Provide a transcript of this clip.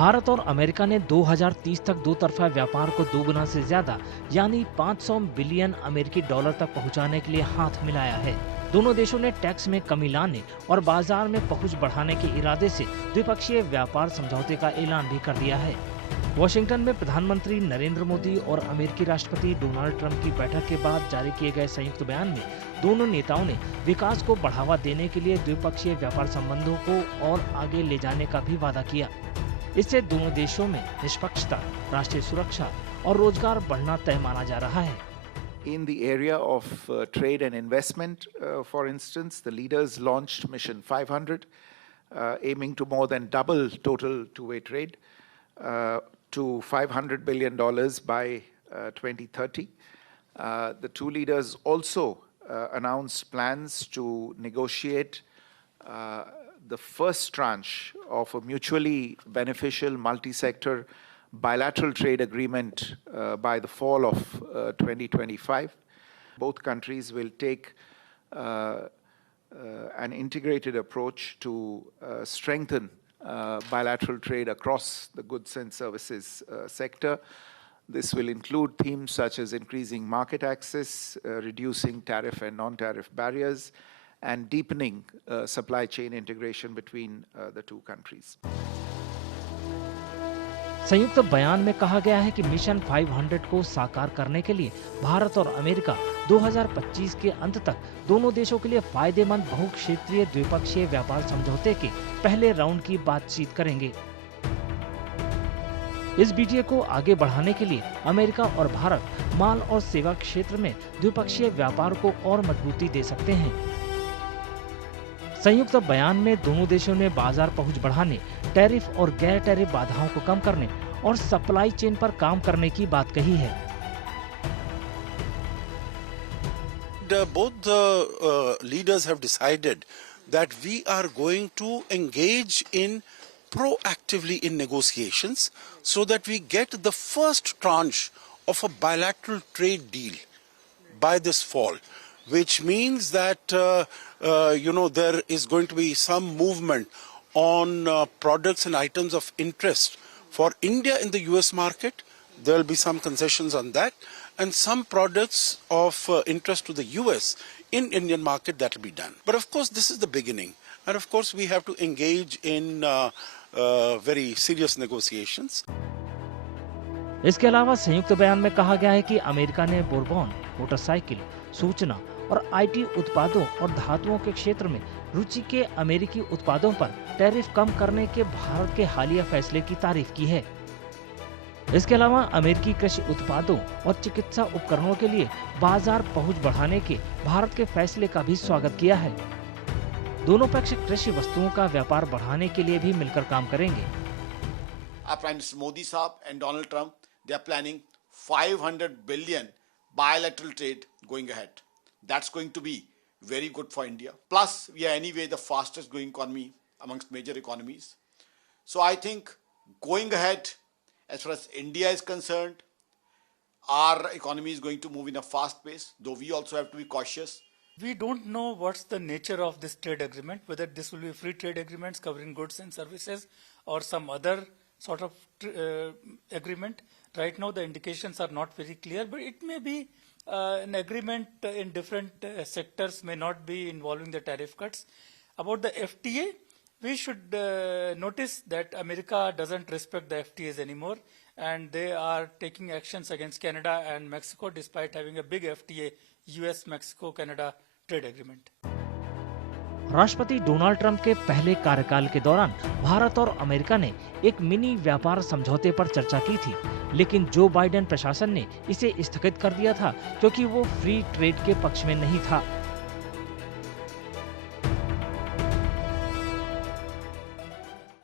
भारत और अमेरिका ने 2030 तक दो तरफा व्यापार को दोगुना से ज्यादा यानी 500 बिलियन अमेरिकी डॉलर तक पहुंचाने के लिए हाथ मिलाया है। दोनों देशों ने टैक्स में कमी लाने और बाजार में पहुंच बढ़ाने के इरादे से द्विपक्षीय व्यापार समझौते का ऐलान भी कर दिया है। वॉशिंगटन में प्रधानमंत्री नरेंद्र मोदी और अमेरिकी राष्ट्रपति डोनाल्ड ट्रंप की बैठक के बाद जारी किए गए संयुक्त बयान में दोनों नेताओं ने विकास को बढ़ावा देने के लिए द्विपक्षीय व्यापार संबंधों को और आगे ले जाने का भी वादा किया। इससे दोनों देशों में निष्पक्षता, राष्ट्रीय सुरक्षा और रोजगार बढ़ना तय माना जा रहा है। In the area of trade and investment, for instance, the leaders launched Mission 500, aiming to more than double total two-way trade to $500 billion by 2030. The two leaders also announced plans to negotiate the first tranche of a mutually beneficial multi-sector bilateral trade agreement by the fall of 2025. Both countries will take an integrated approach to strengthen bilateral trade across the goods and services sector. This will include themes such as increasing market access, reducing tariff and non-tariff barriers, and deepening supply chain integration between the two countries. संयुक्त बयान में कहा गया है कि mission 500 को साकार करने के लिए भारत और अमेरिका 2025 के अंत तक दोनों देशों के लिए फायदेमंद बहुक्षेत्रीय द्विपक्षीय व्यापार समझौते के पहले राउंड की बातचीत करेंगे। इस बीटीए को आगे बढ़ाने के लिए अमेरिका और भारत माल और सेवा क्षेत्र में द्विपक्षीय व्यापार को और मजबूती दे सकते हैं। संयुक्त बयान में दोनों देशों ने बाजार पहुंच बढ़ाने, टैरिफ और गैर टैरिफ बाधाओं को कम करने और सप्लाई चेन पर काम करने की बात कही है। Both the leaders have decided that we are going to engage in proactively in negotiations so that we get the first tranche of a bilateral trade deal by this fall, which means that there is going to be some movement on products and items of interest for India in the US market. There will be some concessions on that, and some products of interest to the US in Indian market that will be done. But of course this is the beginning, and of course we have to engage in very serious negotiations. इसके अलावा संयुक्त बयान में कहा गया है कि America ने बोरबॉन, मोटरसाइकिल, सूचना और आईटी उत्पादों और धातुओं के क्षेत्र में रुचि के अमेरिकी उत्पादों पर टैरिफ कम करने के भारत के हालिया फैसले की तारीफ की है। इसके अलावा अमेरिकी कृषि उत्पादों और चिकित्सा उपकरणों के लिए बाजार पहुंच बढ़ाने के भारत के फैसले का भी स्वागत किया है। दोनों पक्ष कृषि वस्तुओं का व्यापार बढ़ाने के लिए भी मिलकर काम करेंगे। Prime Minister Modi साहब and Donald Trump, they are planning 500 billion bilateral trade going ahead. That's going to be very good for India. Plus, we are anyway the fastest growing economy amongst major economies. So I think going ahead, as far as India is concerned, our economy is going to move in a fast pace, though we also have to be cautious. We don't know what's the nature of this trade agreement, whether this will be free trade agreements covering goods and services or some other sort of agreement. Right now the indications are not very clear, but it may be an agreement in different sectors, may not be involving the tariff cuts. About the FTA, we should notice that America doesn't respect the FTAs anymore, and they are taking actions against Canada and Mexico despite having a big FTA, US, Mexico, Canada trade agreement. राष्ट्रपति Donald Trump के पहले कार्यकाल के दौरान भारत और America ने एक mini व्यापार समझौते पर चर्चा की थी, लेकिन जो बाइडेन प्रशासन ने इसे स्थगित कर दिया था क्योंकि वो फ्री ट्रेड के पक्ष में नहीं था।